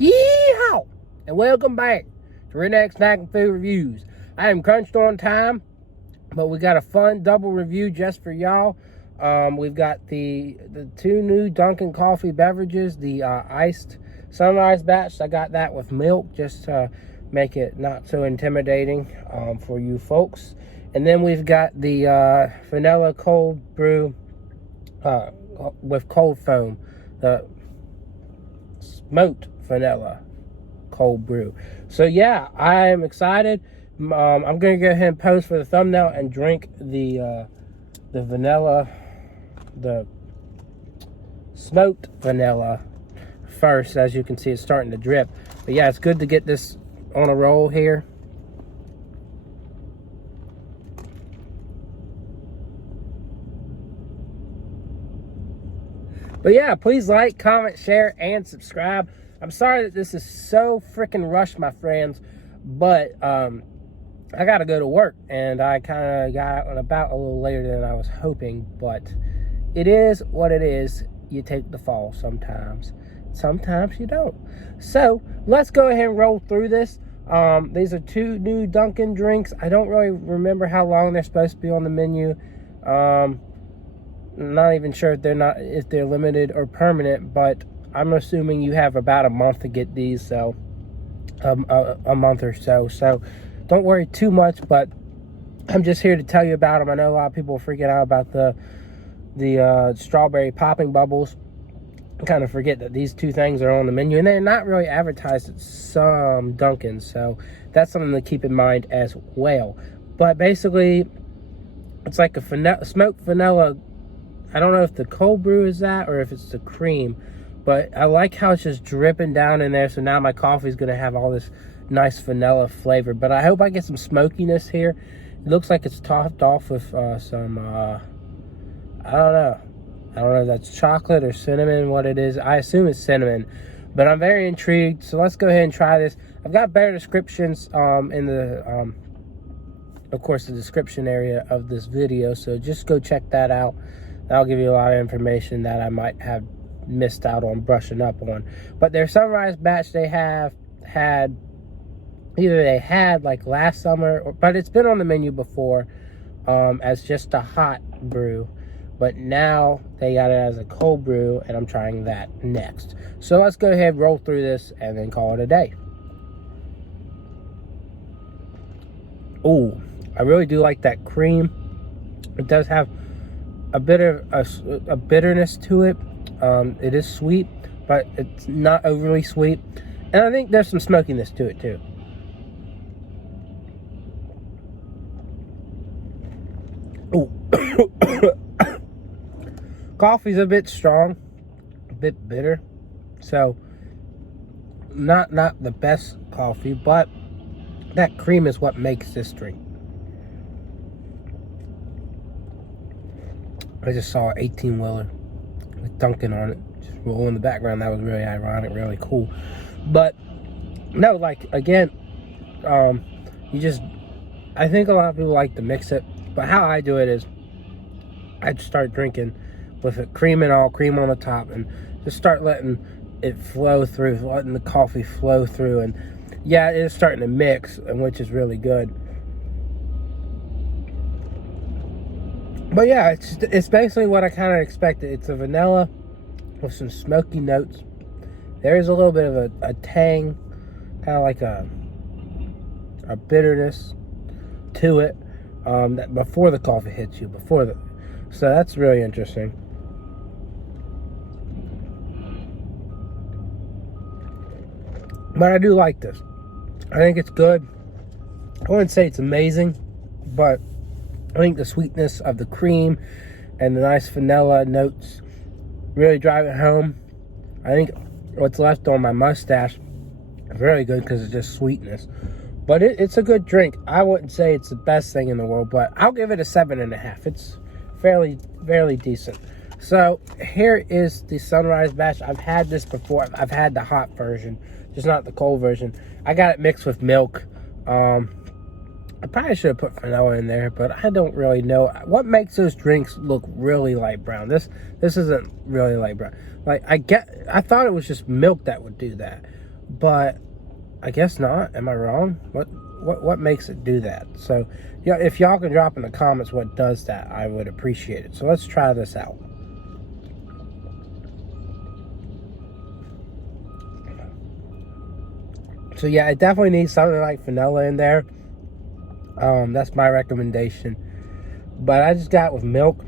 Yeehaw! And welcome back to Redneck Snack and Food Reviews. I am crunched on time, but we got a fun double review just for y'all. We've got the two new Dunkin coffee beverages, the iced sunrise batch. I got that with milk just to make it not so intimidating for you folks. And then we've got the Vanilla Cold Brew with cold foam, the smoked vanilla cold brew. So yeah, I am excited. I'm gonna go ahead and pose for the thumbnail and drink the vanilla, the smoked vanilla first. As you can see, it's starting to drip. But yeah, it's good to get this on a roll here. But yeah, please like, comment, share, and subscribe. I'm sorry that this is so freaking rushed, my friends, but I got to go to work, and I kind of got out and about a little later than I was hoping, but it is what it is. You take the fall sometimes. Sometimes you don't. So let's go ahead and roll through this. These are two new Dunkin drinks. I don't really remember how long they're supposed to be on the menu. Not even sure if they're limited or permanent, but I'm assuming you have about a month to get these, so a month or so. So don't worry too much, but I'm just here to tell you about them. I know a lot of people are freaking out about the strawberry popping bubbles. I kind of forget that these two things are on the menu, and they're not really advertised at some Dunkin', so that's something to keep in mind as well. But basically, it's like a smoked vanilla. I don't know if the cold brew is that or if it's the cream, but I like how it's just dripping down in there. So now my coffee is going to have all this nice vanilla flavor, but I hope I get some smokiness here. It looks like it's topped off with some, I don't know if that's chocolate or cinnamon, what it is. I assume it's cinnamon, but I'm very intrigued. So let's go ahead and try this. I've got better descriptions in the, of course, the description area of this video. So just go check that out. That'll give you a lot of information that I might have missed out on brushing up on. But their sunrise batch they have had, either they had like last summer, but it's been on the menu before as just a hot brew. But now they got it as a cold brew, and I'm trying that next. So let's go ahead, roll through this, and then call it a day. Oh, I really do like that cream. It does have a bit of a bitterness to it. It is sweet, but it's not overly sweet. And I think there's some smokiness to it too. Oh, coffee's a bit strong, a bit bitter. So not the best coffee, but that cream is what makes this drink. I just saw an 18-wheeler with Dunkin on it just roll in the background. That was really ironic, really cool. But no, like, again, I think a lot of people like to mix it, but how I do it is I just start drinking with it cream and all, cream on the top, and just start letting it flow through, letting the coffee flow through. And yeah, it is starting to mix, and which is really good. But yeah, it's basically what I kind of expected. It's a vanilla with some smoky notes. There is a little bit of a tang, kind of like a bitterness to it that before the coffee hits you. So that's really interesting. But I do like this. I think it's good. I wouldn't say it's amazing, but I think the sweetness of the cream and the nice vanilla notes really drive it home. I think what's left on my mustache is very good because it's just sweetness. But it's a good drink. I wouldn't say it's the best thing in the world, but I'll give it a 7.5. It's fairly decent. So here is the sunrise batch. I've had this before. I've had the hot version, just not the cold version. I got it mixed with milk. I probably should have put vanilla in there, but I don't really know what makes those drinks look really light brown. This isn't really light brown. Like I thought it was just milk that would do that, but I guess not. Am I wrong? What makes it do that? So, yeah, if y'all can drop in the comments what does that, I would appreciate it. So let's try this out. So yeah, it definitely needs something like vanilla in there. That's my recommendation. But I just got it with milk,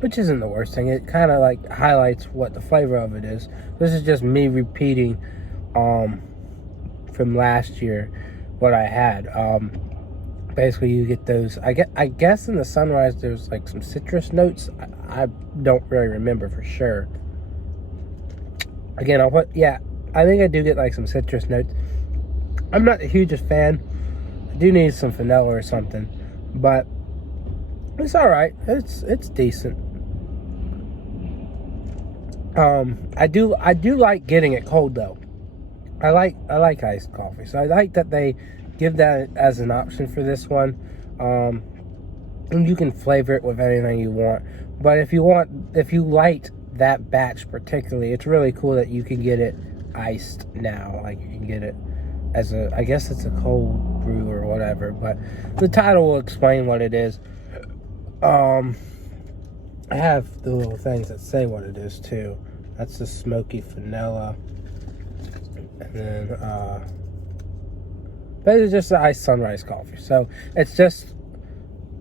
which isn't the worst thing. It kind of like highlights what the flavor of it is. This is just me repeating from last year what I had. Basically, you get those. I guess in the sunrise there's like some citrus notes. I don't really remember for sure. Again, I think I do get like some citrus notes. I'm not the hugest fan. I do need some vanilla or something, but it's all right. It's decent. I do like getting it cold though. I like iced coffee, so I like that they give that as an option for this one. And you can flavor it with anything you want. But if you liked that batch particularly, it's really cool that you can get it iced now. Like you can get it as I guess it's a cold brew or whatever, but the title will explain what it is. I have the little things that say what it is too. That's the smoky vanilla, and then but it's just the iced sunrise coffee. So it's just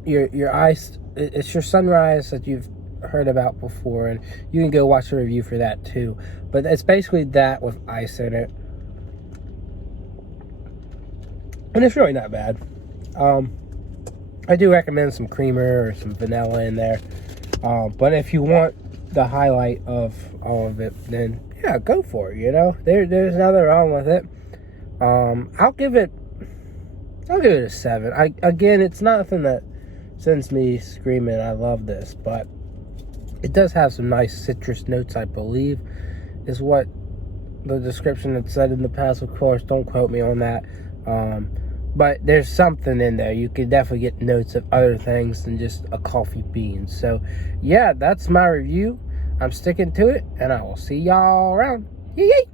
your iced. It's your sunrise that you've heard about before, and you can go watch a review for that too. But it's basically that with ice in it, and it's really not bad. I do recommend some creamer or some vanilla in there, but if you want the highlight of all of it, then yeah, go for it. You know, there's nothing wrong with it. I'll give it a 7. Again, it's nothing that sends me screaming I love this, but it does have some nice citrus notes, I believe, is what the description had said in the past. Of course, don't quote me on that. But there's something in there. You can definitely get notes of other things than just a coffee bean. So, yeah, that's my review. I'm sticking to it, and I will see y'all around. Yay!